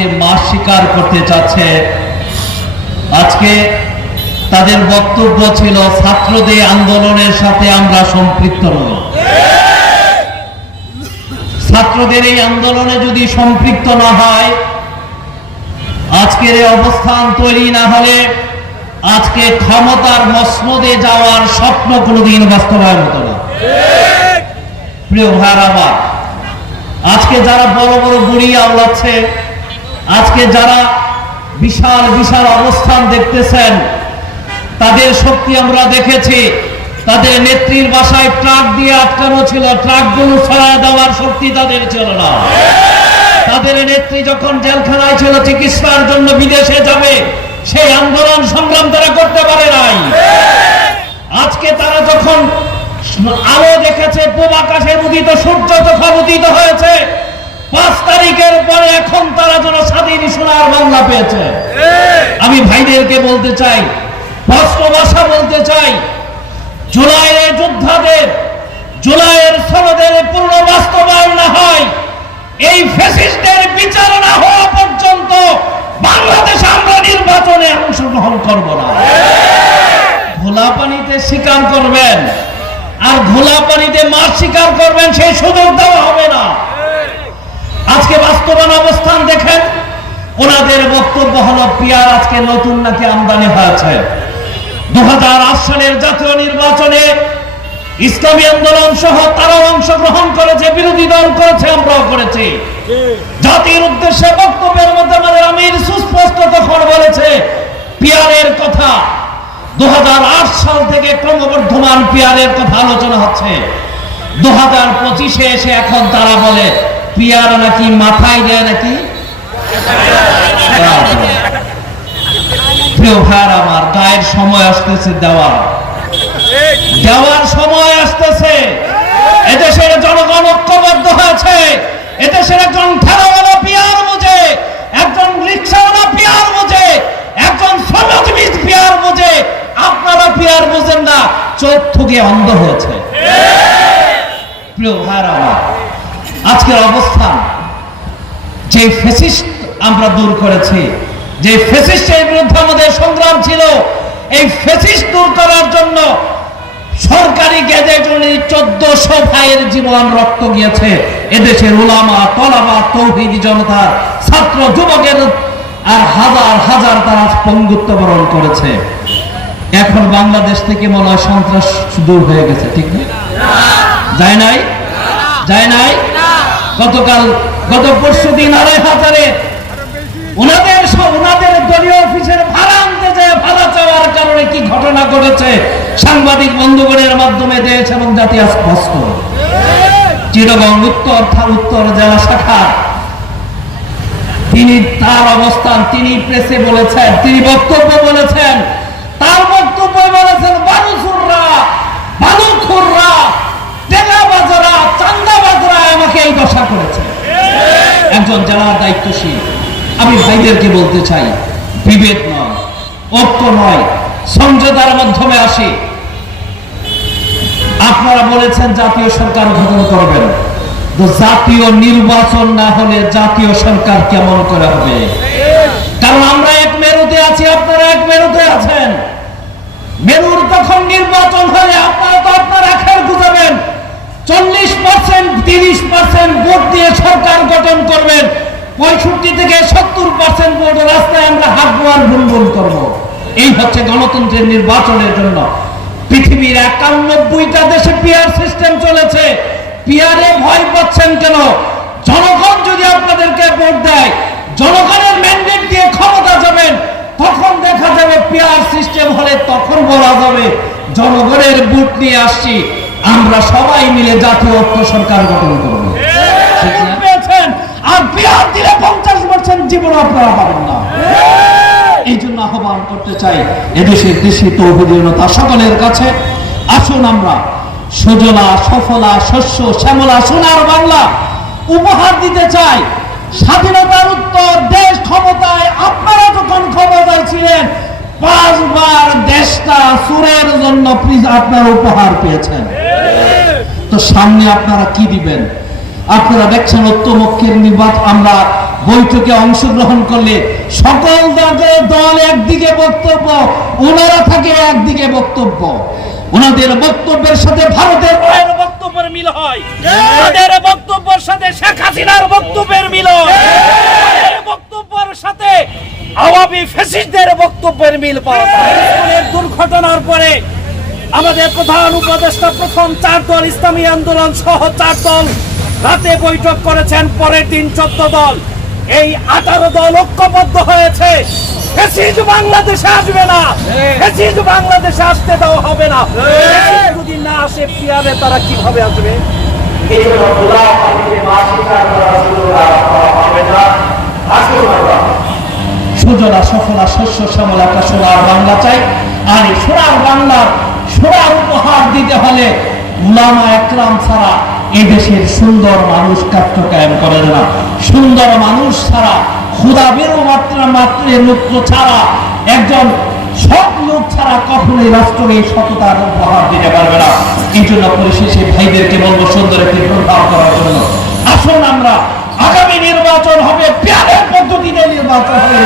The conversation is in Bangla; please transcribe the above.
পানিতে মাছ শিকার করতে চাচ্ছে। আজকে তাদের বক্তব্য ছিল, ছাত্রদের আন্দোলনের সাথে আমরা সম্পৃক্ত নই। ছাত্রদের এই আন্দোলনে যদি সম্পৃক্ত না হয়, আজকের এই অবস্থান তৈরি না হলে আজকে ক্ষমতার মসনদে যাওয়ার স্বপ্ন কোনোদিন বাস্তবায়ন হতো না। প্রিয় ভাইয়ার আজকে যারা বড় বড় গুড়ি আওলাচ্ছে আজকে যারা বিশাল বিশাল অবস্থান দেখতেছেন, তাদের শক্তি আমরা দেখেছি। তাদের নেত্রীর বাসায় ট্রাক দিয়ে আটকানো ছিল, ট্রাকগুলো ছড়া দেওয়ার শক্তি তাদের ছিল না। তাদের নেত্রী যখন জেলখানায় ছিল, চিকিৎসার জন্য বিদেশে যাবে, সেই আন্দোলন সংগ্রাম তারা করতে পারে নাই। আজকে তারা যখন আলো দেখেছে, পূব আকাশে উদিত, সূর্য যখন উদিত হয়েছে পাঁচ তারিখের পরে এখন তারা যেন স্বাধীন সোনার বাংলা পেয়েছে। আমি ভাইদেরকে বলতে চাই স্পষ্ট ভাষা বলতে চাই, জুলাইয়ের যোদ্ধাদের, জুলাইয়ের সনদের পূর্ণ বাস্তবায়ন না হয়, এই ফ্যাসিস্টদের বিচার না হওয়া পর্যন্ত বাংলাদেশ আমরা নির্বাচনে অংশগ্রহণ করব না। ঘোলা পানিতে শিকার করবেন, আর ঘোলা পানিতে মাছ শিকার করবেন, সেই সুযোগ দেওয়া হবে আজকে বাস্তবায়ন অবস্থান দেখেন। ওনাদের বক্তব্য হলো, পিয়ার আজকে নতুন নাকি আমদানি হয়েছে? দু হাজার আট সালের জাতীয় নির্বাচনে ইসলামী আন্দোলন সহ তারাও অংশগ্রহণ করেছে, বিরোধী দল করেছে, আমরাও করেছি। জাতির উদ্দেশ্যে বক্তব্যের মধ্যে আমাদের আমির সুস্পষ্ট তখন বলেছে, পিয়ারের কথা। দু হাজার আট সাল থেকে ক্রমবর্ধমান পিয়ারের কথা আলোচনা হচ্ছে। দু হাজার পঁচিশে এসে এখন তারা বলে পিয়ার নাকি মাথায় দেয় নাকি? আমার গায়ের সময় আসতেছে, দেওয়ার। দেওয়ার সময় আসতেছে। এদেশের জনগণ ঐক্যবদ্ধ হয়েছে। এদেশের একজন ঠেলাওয়ালা পিয়ার বোঝে একজন রিক্সাওয়ালা পিয়ার বোঝে একজন সমাজবিদ পিয়ার বোঝে আপনারা পিয়ার বোঝেন না, চোখ থেকে অন্ধ হয়েছে। প্রিয় ভাইয়ার আমার আজকের অবস্থান, যে ফেসিস্ট আমরা দূর করেছি, যে ফেসিস্টের বিরুদ্ধে আমাদের সংগ্রাম ছিল, এই ফেসিস্ট দূর করার জন্য সরকারি গ্যাজেট অনুযায়ী চোদ্দশো ভাইয়ের জীবন রক্ত গিয়েছে। এদেশের ওলামা তলামা তৌহিদি জনতার ছাত্র যুবকের আর হাজার হাজার তারা পঙ্গুত্ব বরণ করেছে। এখন বাংলাদেশ থেকে মনে হয় সন্ত্রাস দূর হয়ে গেছে, ঠিক না? যায় নাই? যায় নাই? গতকাল গত পরশু দিন আড়াই হাজারে ওনাদের ওনাদের দলীয় অফিসের ভাড়া আনতে যায় ভাড়া চাওয়ার কারণে কি ঘটনা ঘটেছে সাংবাদিক বন্ধুগণের মাধ্যমে দিয়েছে এবং জাতি স্পষ্ট চিরগং উত্তর উত্তর জেলা শাখা। তিনি তার অবস্থান, তিনি প্রেসে বলেছেন, তিনি বক্তব্য বলেছেন। তার বক্তব্য বলেছেন বালুসুররা বালুখুররা আপনারা বলেছেন জাতীয় সরকার গঠন করবেন জাতীয় নির্বাচন না হলে জাতীয় সরকার কেমন করে হবে? কারণ আমরা এক মেরুতে আছি, আপনারা এক মেরুতে আছেন। মেরুর তখন নির্বাচন হলে আপনারা তো আপনার আখের গুজাবেন চল্লিশ পার্সেন্ট তিরিশ পার্সেন্ট ভোট দিয়ে সরকার গঠন করবেন পঁয়ষট্টি থেকে সত্তর পার্সেন্ট ভোট রাস্তায় আর গুনগুন করব। এই হচ্ছে গণতন্ত্রের নির্বাচনের জন্য। পৃথিবীর একানব্বইটা দেশে পিয়ার সিস্টেম চলেছে। পিয়ারে ভয় পাচ্ছেন কেন? জনগণ যদি আপনাদেরকে ভোট দেয় জনগণের ম্যান্ডেট দিয়ে ক্ষমতা যাবেন তখন দেখা যাবে পিয়ার সিস্টেম হলে তখন বলা যাবে জনগণের ভোট নিয়ে আসছি। আমরা সবাই মিলে জাতীয় ঐক্য সরকার গঠন করব। আর পিয়ার দিলে পঞ্চাশ পার্সেন্ট জীবন আপনারা পাবেন না। এই জন্য আহ্বান করতে চাই এদেশের কৃষি তৌহিদীনতা সকলের কাছে। আসুন আমরা, সুজলা, সফলা, শস্য, শ্যামলা, সোনার বাংলা উপহার দিতে চাই। স্বাধীনতার উত্তর দেশ ক্ষমতায় আপনারা যখন ক্ষমতায় ছিলেন, পাঁচবার দেশটা সুরের জন্য প্লিজ আপনারা উপহার পেয়েছেন। তো সামনে আপনারা কি দিবেন? আপনারা দেখছেন ঐক্যমুখের নির্বাচন আমরা বৈঠকে অংশগ্রহণ করলে সকল দল একদিকে বক্তব্য, ওনারা থাকে একদিকে বক্তব্য। ওনাদের বক্তব্যের সাথে ভারতের বক্তব্যের মিল হয়। বক্তব্যের সাথে শেখ হাসিনার বক্তব্যের মিল বক্তব্যের সাথে আওয়ামী ফ্যাসিস্টদের বক্তব্যের মিল পাওয়া দুর্ঘটনার পরে আমাদের প্রধান উপদেষ্টা প্রথম চার দল ইসলামী আন্দোলন সহ চার দল রাতে বৈঠক করেছেন, পরের দিন চোদ্দ দল। এই আঠারো দল ঐক্যবদ্ধ হয়েছে। বাংলাদেশে আসবে না। ফ্যাসিস্ট বাংলাদেশে আসতে দেওয়া হবে না। যদি না আসে পিয়ারে তারা কীভাবে আসবে? সুজলা সফলা শস্য শ্যামলা একটা সোনার বাংলা চাই। আর এই সোনার বাংলার সোনার উপহার দিতে হলে উলামা একরাম ছাড়া এই দেশের সুন্দর মানুষ কাত্য কায়েম করে না। সুন্দর মানুষ ছাড়া খুদাবেরও মাত্রা, মাত্রে লক্ষ্য ছাড়া, একজন সব লোক ছাড়া কখনোই রাষ্ট্রে সততার উপহার দিতে পারবে না। এই জন্য পরিশেষে ভাইদেরকে বলব, সুন্দর একটি প্রভাব করার জন্য। আসুন আমরা, আগামী নির্বাচন হবে পেয়ারের পদ্ধতিতে নির্বাচন হবে